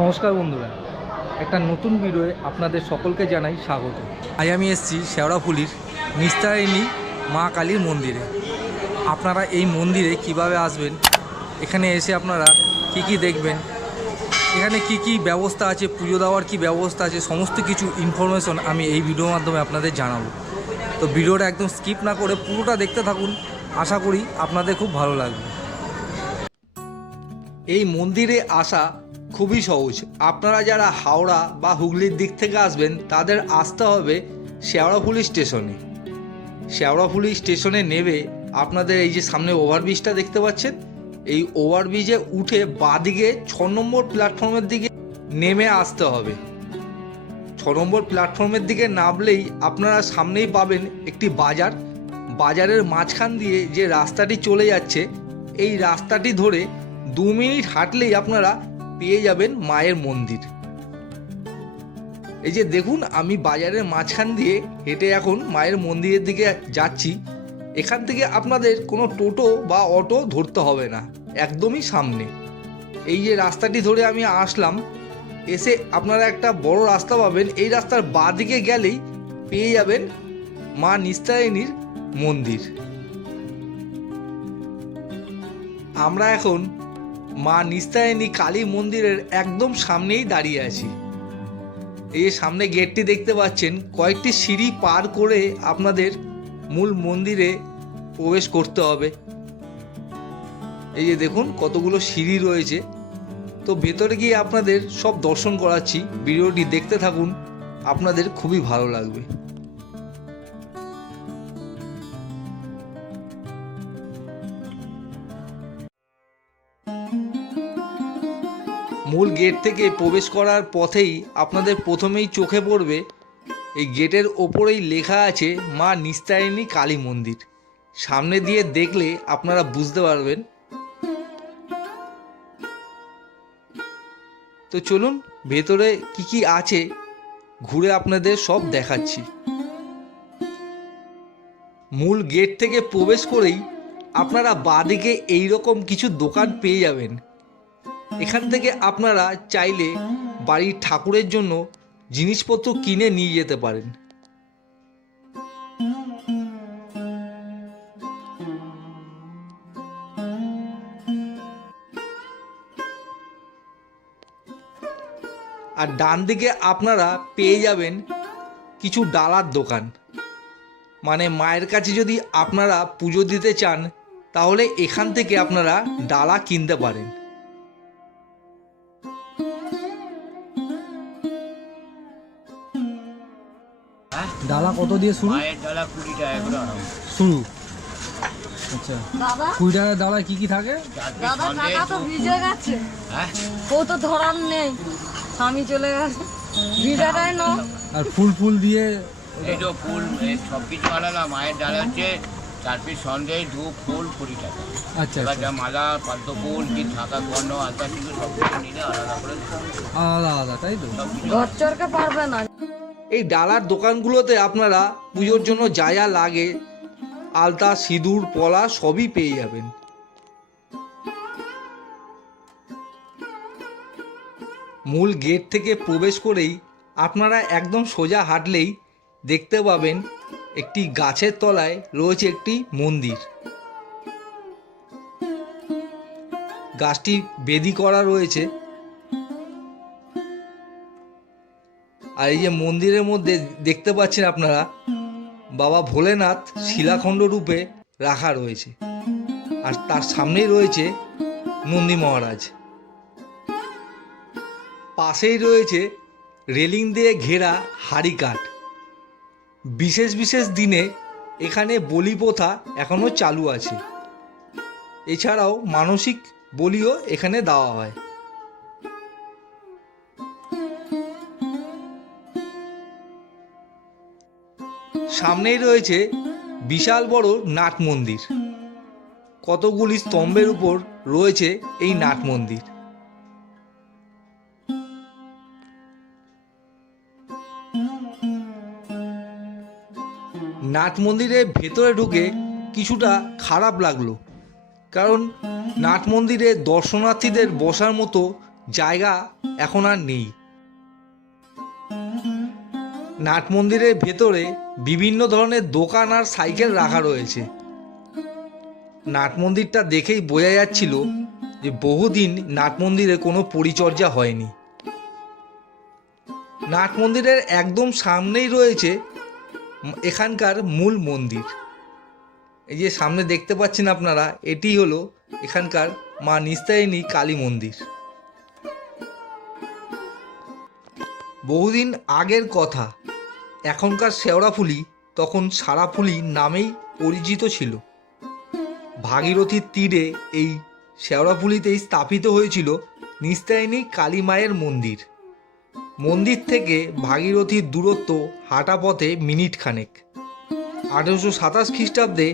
নমস্কার বন্ধুরা, একটা নতুন ভিডিওয়ে আপনাদের সকলকে জানাই স্বাগত। আজ আমি এসেছি শেওড়াফুলির নিস্তারিণী মা কালীর মন্দিরে। আপনারা এই মন্দিরে কীভাবে আসবেন, এখানে এসে আপনারা কি কি দেখবেন, এখানে কি কি ব্যবস্থা আছে, পুজো দেওয়ার কি ব্যবস্থা আছে, সমস্ত কিছু ইনফরমেশন আমি এই ভিডিওর মাধ্যমে আপনাদের জানাব। তো ভিডিওটা একদম স্কিপ না করে পুরোটা দেখতে থাকুন, আশা করি আপনাদের খুব ভালো লাগবে। এই মন্দিরে আসা খুবই সহজ। আপনারা যারা হাওড়া বা হুগলির দিক থেকে আসবেন, তাদের আসতে হবে শেওড়া শেওড়াফুলি স্টেশনে। শেওড়া শেওড়াফুলি স্টেশনে নেবে আপনাদের এই যে সামনে ওভারব্রিজটা দেখতে পাচ্ছেন? এই ওভারব্রিজে উঠে বাদিকে ছ নম্বর প্ল্যাটফর্মের দিকে নেমে আসতে হবে। ছ নম্বর প্ল্যাটফর্মের দিকে নামলেই আপনারা সামনেই পাবেন একটি বাজার। বাজারের মাঝখান দিয়ে যে রাস্তাটি চলে যাচ্ছে, এই রাস্তাটি ধরে দু মিনিট হাঁটলেই আপনারা পেয়ে যাবেন মায়ের মন্দির। এই যে দেখুন, আমি বাজারের মাঝখান দিয়ে হেঁটে এখন মায়ের মন্দিরের দিকে যাচ্ছি। এখান থেকে আপনাদের কোনো টোটো বা অটো ধরতে হবে না, একদমই সামনে। এই যে রাস্তাটি ধরে আমি আসলাম, এসে আপনারা একটা বড় রাস্তা পাবেন। এই রাস্তার বাঁ দিকে গেলেই পেয়ে যাবেন মা নিস্তারিণীর মন্দির। আমরা এখন মা নিস্তারিণী কালী মন্দিরের একদম সামনেই দাঁড়িয়ে আছি। এই যে সামনে গেটটি দেখতে পাচ্ছেন, কয়েকটি সিঁড়ি পার করে আপনাদের মূল মন্দিরে প্রবেশ করতে হবে। এই যে দেখুন, কতগুলো সিঁড়ি রয়েছে। তো ভেতরে গিয়ে আপনাদের সব দর্শন করাচ্ছি, ভিডিওটি দেখতে থাকুন, আপনাদের খুবই ভালো লাগবে। মূল গেট থেকে প্রবেশ করার পথেই আপনাদের প্রথমেই চোখে পড়বে, এই গেটের ওপরেই লেখা আছে মা নিস্তারিণী কালী মন্দির। সামনে দিয়ে দেখলে আপনারা বুঝতে পারবেন। তো চলুন, ভেতরে কি কি আছে ঘুরে আপনাদের সব দেখাচ্ছি। মূল গেট থেকে প্রবেশ করেই আপনারা বাদিকে এইরকম কিছু দোকান পেয়ে যাবেন। এখান থেকে আপনারা চাইলে বাড়ির ঠাকুরের জন্য জিনিসপত্র কিনে নিয়ে যেতে পারেন। আর ডান দিকে আপনারা পেয়ে যাবেন কিছু ডালার দোকান। মানে মায়ের কাছে যদি আপনারা পুজো দিতে চান, তাহলে এখান থেকে আপনারা ডালা কিনতে পারেন। ডালা কত দিয়ে শুরু? ডালা কুড়ি টাকা করে শুরু। আচ্ছা। দাদা কুড়ি টাকার ডালায় কি কি থাকে? চারটে দাদা টাকা তো ভিজে গেছে। হ্যাঁ? ও তো ধরার নেই। স্বামী চলে গেছে। ভিজাটাই ন আর ফুল ফুল দিয়ে এই তো ফুল সব কিছু আলাদা মায়ের ডালা হচ্ছে চার পিস সন্দেশ ধূপ ফুল কুড়ি টাকা। আচ্ছা এবার আচ্ছা। যা মালা পদ্ম ফুল কি ঢাকা কিন্তু সব কিছু নিলে আলাদা করে আলাদা আলাদা তাই তো? ঘর চরকে পারবে না। এই ডালার দোকানগুলোতে আপনারা পুজোর জন্য যা যা লাগে, আলতা, সিঁদুর, পলা সবই পেয়ে যাবেন। মূল গেট থেকে প্রবেশ করেই আপনারা একদম সোজা হাঁটলেই দেখতে পাবেন একটি গাছের তলায় রয়েছে একটি মন্দির। গাছটি বেদি করা রয়েছে। আর এই যে মন্দিরের মধ্যে দেখতে পাচ্ছেন আপনারা, বাবা ভোলেনাথ শিলাখণ্ড রূপে রাখা রয়েছে। আর তার সামনেই রয়েছে নন্দী মহারাজ। পাশেই রয়েছে রেলিং দিয়ে ঘেরা হাড়িকাঠ। বিশেষ বিশেষ দিনে এখানে বলি প্রথা এখনও চালু আছে। এছাড়াও মানসিক বলিও এখানে দেওয়া হয়। সামনেই রয়েছে বিশাল বড় নাট মন্দির। কতগুলি স্তম্ভের উপর রয়েছে এই নাট মন্দির। নাট মন্দিরের ভেতরে ঢুকে কিছুটা খারাপ লাগল, কারণ নাট মন্দিরে দর্শনার্থীদের বসার মতো জায়গা এখন আর নেই। নাট মন্দিরের ভেতরে বিভিন্ন ধরনের দোকান আর সাইকেল রাখা রয়েছে। নাট মন্দিরটা দেখেই বোঝা যাচ্ছিল যে বহুদিন নাট মন্দিরে কোনো পরিচর্যা হয়নি। নাট মন্দিরের একদম সামনেই রয়েছে এখানকার মূল মন্দির। এই যে সামনে দেখতে পাচ্ছেন আপনারা, এটি হলো এখানকার মা নিস্তারিণী কালী মন্দির। বহুদিন আগের কথা এখনকার শেওড়াফুলি তখন সারাফুলি নামেই পরিচিত ছিল। ভাগীরথীর তীরে এই শেওড়াফুলিতেই স্থাপিত হয়েছিল নিস্তারিণী কালী মায়ের মন্দির। মন্দির থেকে ভাগীরথীর দূরত্ব হাঁটা পথে মিনিট খানেক। আঠেরোশো সাতাশ খ্রিস্টাব্দে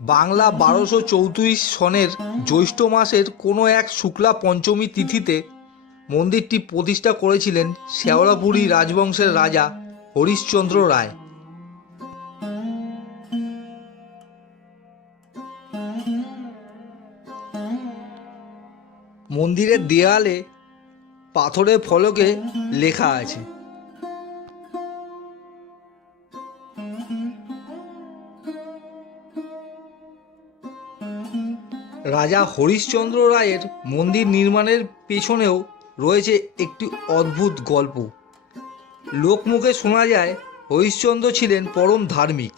বাংলা বারোশো চৌত্রিশ সনের জ্যৈষ্ঠ মাসের কোনো এক শুক্লা পঞ্চমী তিথিতে মন্দিরটি প্রতিষ্ঠা করেছিলেন শেওড়াপুরী রাজবংশের রাজা হরিশ্চন্দ্র রায়। মন্দিরের দেয়ালে পাথরের ফলকে লেখা আছে। রাজা হরিশ্চন্দ্র রায়ের মন্দির নির্মাণের পেছনেও রয়েছে একটি অদ্ভুত গল্প। লোকমুখে শোনা যায়, হরিশ্চন্দ্র ছিলেন পরম ধার্মিক,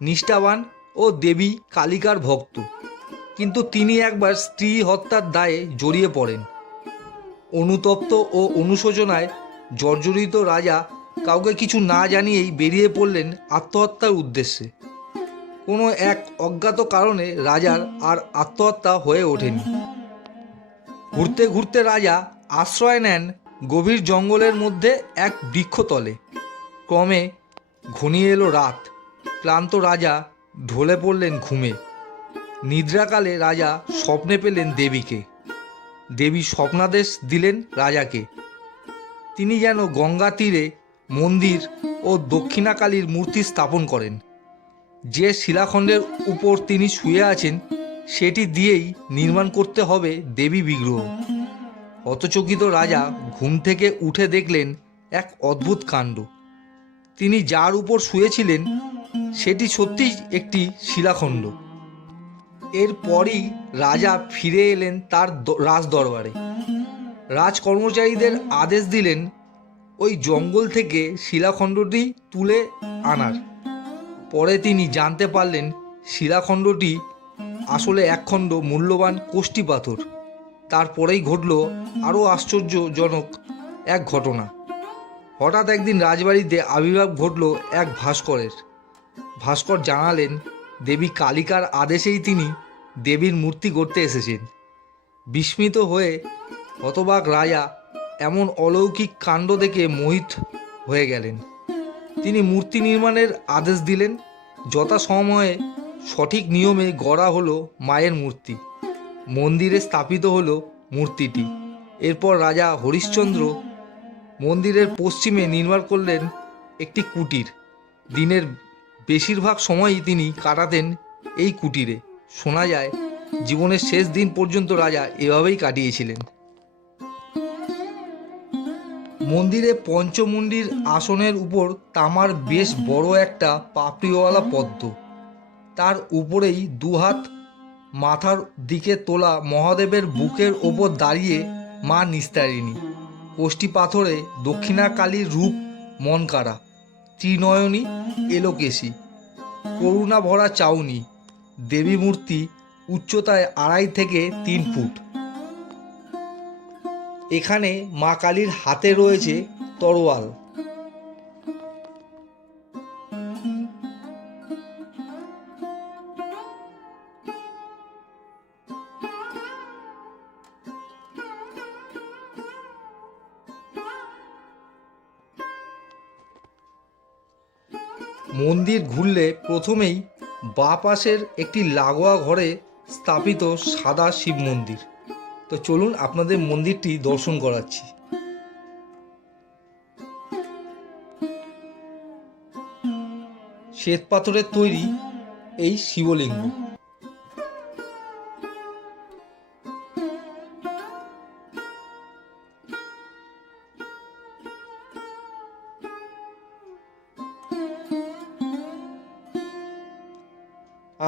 নিষ্ঠাবান ও দেবী কালিকার ভক্ত। কিন্তু তিনি একবার স্ত্রী হত্যার দায়ে জড়িয়ে পড়েন। অনুতপ্ত ও অনুশোচনায় জর্জরিত রাজা কাউকে কিছু না জানিয়েই বেরিয়ে পড়লেন আত্মহত্যার উদ্দেশ্যে। কোনো এক অজ্ঞাত কারণে রাজার আর আত্মহত্যা হয়ে ওঠেনি। ঘুরতে ঘুরতে রাজা আশ্রয় নেন গভীর জঙ্গলের মধ্যে এক বৃক্ষতলে। ক্রমে ঘনিয়ে এলো রাত। ক্লান্ত রাজা ঢলে পড়লেন ঘুমে। নিদ্রাকালে রাজা স্বপ্নে পেলেন দেবীকে। দেবী স্বপ্নাদেশ দিলেন রাজাকে। তিনি যেন গঙ্গা তীরে মন্দির ও দক্ষিণাকালীর মূর্তি স্থাপন করেন। যে শিলাখণ্ডের উপর তিনি শুয়ে আছেন, সেটি দিয়েই নির্মাণ করতে হবে দেবী বিগ্রহ। হতচকিত রাজা ঘুম থেকে উঠে দেখলেন এক অদ্ভুত কাণ্ড। তিনি যার উপর শুয়েছিলেন, সেটি সত্যিই একটি শিলাখণ্ড। এরপরই রাজা ফিরে এলেন তার দ- রাজদরবারে। রাজকর্মচারীদের আদেশ দিলেন ওই জঙ্গল থেকে শিলাখণ্ডটি তুলে আনার। পরে তিনি জানতে পারলেন শিলাখণ্ডটি আসলে একখণ্ড মূল্যবান কোষ্ঠী পাথর। তারপরেই ঘটল আরও আশ্চর্যজনক এক ঘটনা। হঠাৎ একদিন রাজবাড়িতে আবির্ভাব ঘটল এক ভাস্করের। ভাস্কর জানালেন, দেবী কালিকার আদেশেই তিনি দেবীর মূর্তি গড়তে এসেছেন। বিস্মিত হয়ে হতবাক রাজা এমন অলৌকিক কাণ্ড দেখে মোহিত হয়ে গেলেন। তিনি মূর্তি নির্মাণের আদেশ দিলেন। যথাসময়ে সঠিক নিয়মে গড়া হলো মায়ের মূর্তি। মন্দিরে স্থাপিত হলো মূর্তিটি। এরপর রাজা হরিশ্চন্দ্র মন্দিরের পশ্চিমে নির্মাণ করলেন একটি কুটির। দিনের বেশিরভাগ সময়ই তিনি কাটাতেন এই কুটিরে। শোনা যায়, জীবনের শেষ দিন পর্যন্ত রাজা এভাবেই কাটিয়েছিলেন। মন্দিরে পঞ্চমুণ্ডির আসনের উপর তামার বেশ বড় একটা পাপড়িওয়ালা পদ্ম। তার উপরেই দুহাত মাথার দিকে তোলা মহাদেবের বুকের ওপর দাঁড়িয়ে মা নিস্তারিণী। কোষ্ঠী পাথরে দক্ষিণাকালীর রূপ মনকারা, ত্রিনয়নী এলোকেশী করুণা ভরা চাউনি দেবী মূর্তি উচ্চতায় আড়াই থেকে তিন ফুট। এখানে মা কালীর হাতে রয়েছে তরোয়াল। মন্দির ঘুরলে প্রথমেই বাঁ পাশের একটি লাগোয়া ঘরে স্থাপিত সাদা শিব মন্দির। তো চলুন আপনাদের মন্দিরটি দর্শন করাচ্ছি। শ্বেত পাথরের তৈরি এই শিবলিঙ্গ।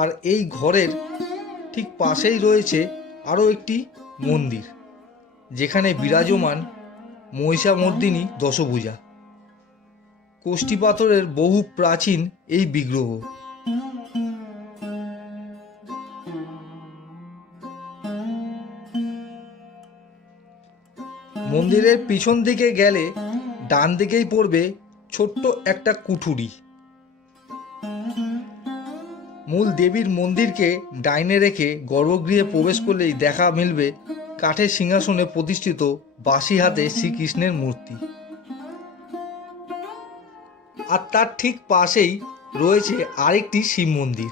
আর এই ঘরের ঠিক পাশেই রয়েছে আরও একটি মন্দির, যেখানে বিরাজমান মহিষামর্দিনী দশভূজা। কোষ্ঠী পাথরের বহু প্রাচীন এই বিগ্রহ। মন্দিরের পিছন দিকে গেলে ডান দিকেই পড়বে ছোট্ট একটা কুঠুরি। মূল দেবীর মন্দিরকে ডাইনে রেখে গর্ভগৃহে প্রবেশ করলেই দেখা মিলবে কাঠের সিংহাসনে প্রতিষ্ঠিত বাসি হাতে শ্রীকৃষ্ণের মূর্তি। আর তার ঠিক পাশেই রয়েছে আরেকটি শিব মন্দির।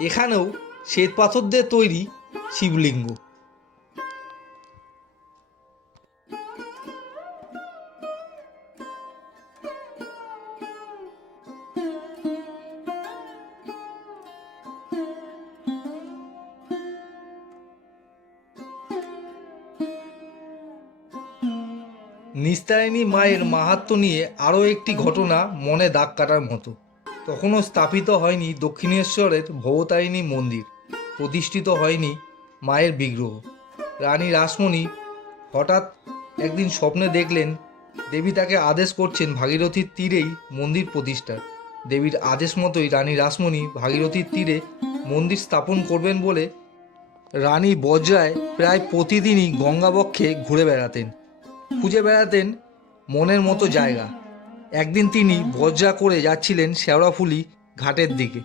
এখানেও শ্বেতপাথরদের তৈরি শিবলিঙ্গ। নিস্তারিণী মায়ের মাহাত্ম নিয়ে আরও একটি ঘটনা মনে দাগ কাটার মতো। তখনও স্থাপিত হয়নি দক্ষিণেশ্বরের ভবতারিণী মন্দির প্রতিষ্ঠিত হয়নি মায়ের বিগ্রহ। রানী রাসমণি হঠাৎ একদিন স্বপ্নে দেখলেন দেবী তাকে আদেশ করছেন ভাগীরথীর তীরেই মন্দির প্রতিষ্ঠার। দেবীর আদেশ মতোই রানী রাসমণি ভাগীরথীর তীরে মন্দির স্থাপন করবেন বলে রানী বজ্রায় প্রায় প্রতিদিনই গঙ্গাবক্ষে ঘুরে বেড়াতেন। খুঁজে বেড়াতেন মনের মতো জায়গা। একদিন তিনি বজ্রা করে যাচ্ছিলেন শেওড়াফুলি ঘাটের দিকে।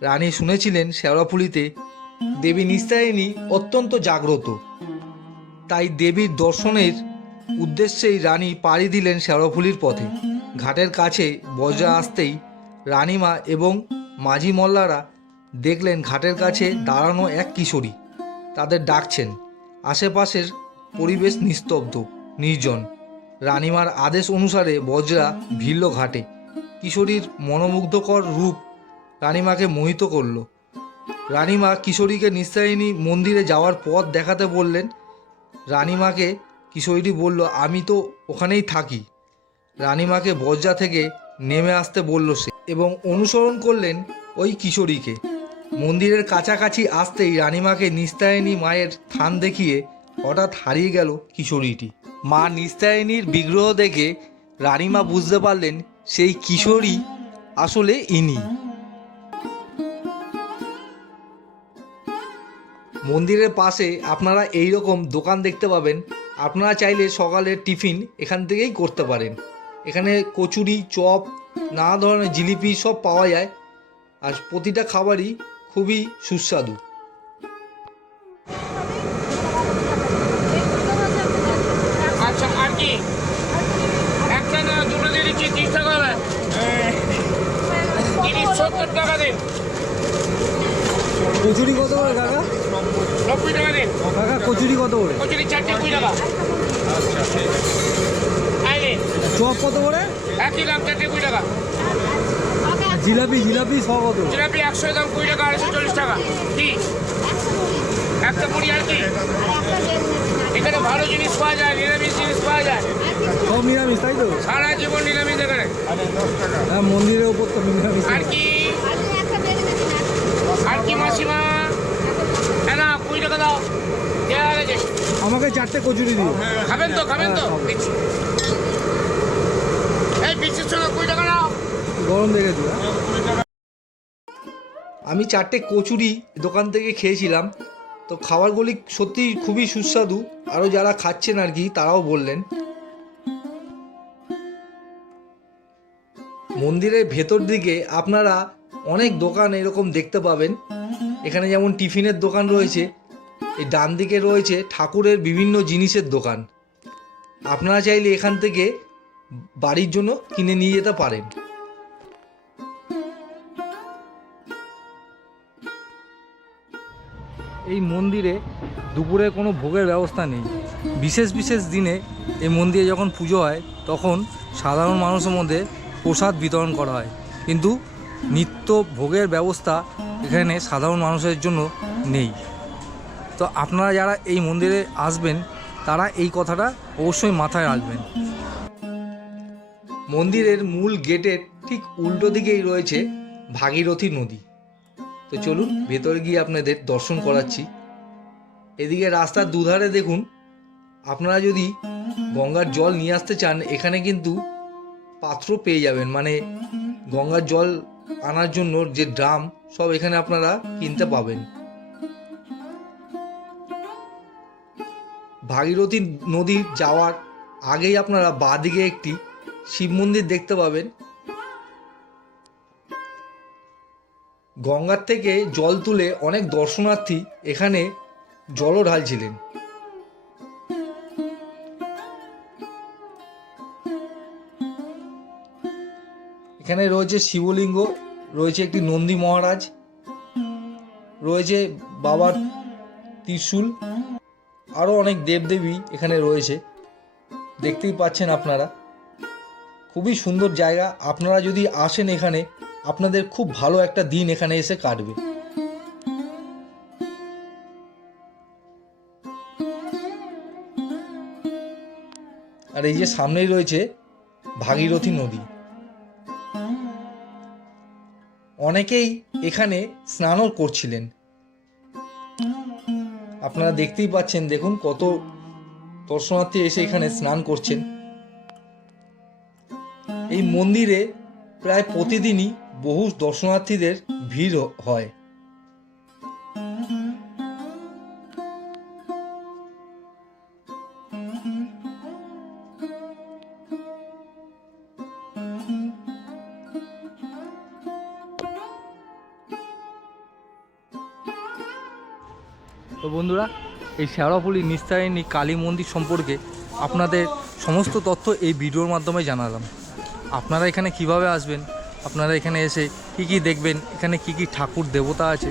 রানী শুনেছিলেন শেওড়াফুলিতে দেবী নিস্তারিণী অত্যন্ত জাগ্রত। তাই দেবীর দর্শনের উদ্দেশ্যেই রানী পাড়ি দিলেন শেওড়াফুলির পথে। ঘাটের কাছে বজ্রা আসতেই রানীমা এবং মাঝি মল্লারা দেখলেন ঘাটের কাছে দাঁড়ানো এক কিশোরী। তাদের ডাকছেন। আশেপাশের পরিবেশ নিস্তব্ধ। নির্জন। রানীমার আদেশ অনুসারে বজ্রা ভিড়ল ঘাটে। কিশোরীর মনোমুগ্ধকর রূপ রানীমাকে মোহিত করল। রানীমা কিশোরীকে নিস্তারিণী মন্দিরে যাওয়ার পথ দেখাতে বললেন। রানীমাকে কিশোরীটি বলল, আমি তো ওখানেই থাকি। রানীমাকে বজ্রা থেকে নেমে আসতে বলল সে এবং অনুসরণ করলেন ওই কিশোরীকে। মন্দিরের কাছাকাছি আসতেই রানীমাকে নিস্তারিণী মায়ের থান দেখিয়ে হঠাৎ হারিয়ে গেল কিশোরীটি। মা নিস্তারিণীর বিগ্রহ দেখে রানীমা বুঝতে পারলেন সেই কিশোরী আসলে ইনি। মন্দিরের পাশে আপনারা এই রকম দোকান দেখতে পাবেন। আপনারা চাইলে সকালের টিফিন এখান থেকেই করতে পারেন। এখানে কচুরি, চপ, নানা ধরনের জিলিপি সব পাওয়া যায়। আর প্রতিটা খাবারই খুবই সুস্বাদু আচ্ছা আর কি একটা না দুটো দিয়ে দিচ্ছি তিরিশ টাকা হবে তিরিশ সত্তর টাকা দিন কচুরি কত করে কাকা নব্বই টাকা দিন কাকা কচুরি কত করে? কচুরি চারটে কুড়ি টাকা। চপ কত করে? একই দাম চারটে কুড়ি টাকা। জিলাপি জিলাপি শ কত? জিলাপি একশো দাম কুড়ি টাকা আড়াইশো চল্লিশ টাকা। কি? একটা মুড়ি আর কি? এখানে ভালো জিনিস পাওয়া যায় নিরামিষ জিনিস পাওয়া যায়। সব নিরামিষ তাই তো? সারা জীবন নিরামিষ এখানে। হ্যাঁ মন্দিরের উপর তো নিরামিষ। আর কি? আর কি মাসিমা? হ্যাঁ না কুড়ি টাকা দাও। আমাকে চারটে কচুরি দিও। খাবেন তো খাবেন তো। এই সঙ্গে কুড়ি টাকা নাও। গরম দিও আমি চারটে কচুরি দোকান থেকে খেয়েছিলাম। তো খাবারগুলি সত্যি খুবই সুস্বাদু। আরও যারা খাচ্ছেন আর কি তারাও বললেন। মন্দিরের ভেতর দিকে আপনারা অনেক দোকান এরকম দেখতে পাবেন। এখানে যেমন টিফিনের দোকান রয়েছে এই ডান দিকে রয়েছে ঠাকুরের বিভিন্ন জিনিসের দোকান। আপনারা চাইলে এখান থেকে বাড়ির জন্য কিনে নিয়ে যেতে পারেন। এই মন্দিরে দুপুরে কোনো ভোগের ব্যবস্থা নেই। বিশেষ বিশেষ দিনে এই মন্দিরে যখন পুজো হয়, তখন সাধারণ মানুষের মধ্যে প্রসাদ বিতরণ করা হয়। কিন্তু নিত্য ভোগের ব্যবস্থা এখানে সাধারণ মানুষের জন্য নেই। তো আপনারা যারা এই মন্দিরে আসবেন, তারা এই কথাটা অবশ্যই মাথায় রাখবেন। মন্দিরের মূল গেটের ঠিক উল্টো দিকেই রয়েছে ভাগীরথী নদী। তো চলুন, ভেতরে গিয়ে আপনাদের দর্শন করাচ্ছি। এদিকে রাস্তার দুধারে দেখুন, আপনারা যদি গঙ্গার জল নিয়ে আসতে চান, এখানে কিন্তু পাত্র পেয়ে যাবেন। মানে গঙ্গার জল আনার জন্য যে ড্রাম, সব এখানে আপনারা কিনতে পাবেন। ভাগীরথী নদী যাওয়ার আগেই আপনারা বাঁদিকে একটি শিব মন্দির দেখতে পাবেন। গঙ্গার থেকে জল তুলে অনেক দর্শনার্থী এখানে জলও ঢালছিলেন। এখানে রয়েছে শিবলিঙ্গ, রয়েছে একটি নন্দী মহারাজ, রয়েছে বাবার ত্রিশূল আরও অনেক দেবদেবী এখানে রয়েছে। দেখতেই পাচ্ছেন আপনারা। খুবই সুন্দর জায়গা। আপনারা যদি আসেন এখানে, আপনাদের খুব ভালো একটা দিন এখানে এসে কাটবে। আর এই যে সামনেই রয়েছে ভাগীরথী নদী। অনেকেই এখানে স্নানও করছিলেন। আপনারা দেখতেই পাচ্ছেন, দেখুন কত দর্শনার্থী এসে এখানে স্নান করছেন। এই মন্দিরে প্রায় প্রতিদিনই বহু দর্শনার্থীদের ভিড় হয়। তো বন্ধুরা, এই শেওড়াফুলি নিস্তারিণী, কালী মন্দির সম্পর্কে আপনাদের সমস্ত তথ্য এই ভিডিওর মাধ্যমে জানালাম। আপনারা এখানে কীভাবে আসবেন? আপনারা এখানে এসে কি কি দেখবেন? এখানে কি কি ঠাকুর দেবতা আছে?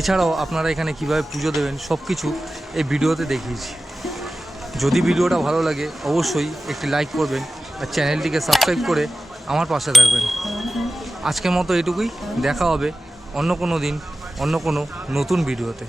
এছাড়াও আপনারা এখানে কীভাবে পুজো দেবেন? সব কিছু এই ভিডিওতে দেখিয়েছি। যদি ভিডিওটা ভালো লাগে, অবশ্যই একটি লাইক করবেন আর চ্যানেলটিকে সাবস্ক্রাইব করে আমার পাশে থাকবেন। আজকের মতো এটুকুই। দেখা হবে অন্য কোনো দিন, অন্য কোনো নতুন ভিডিওতে।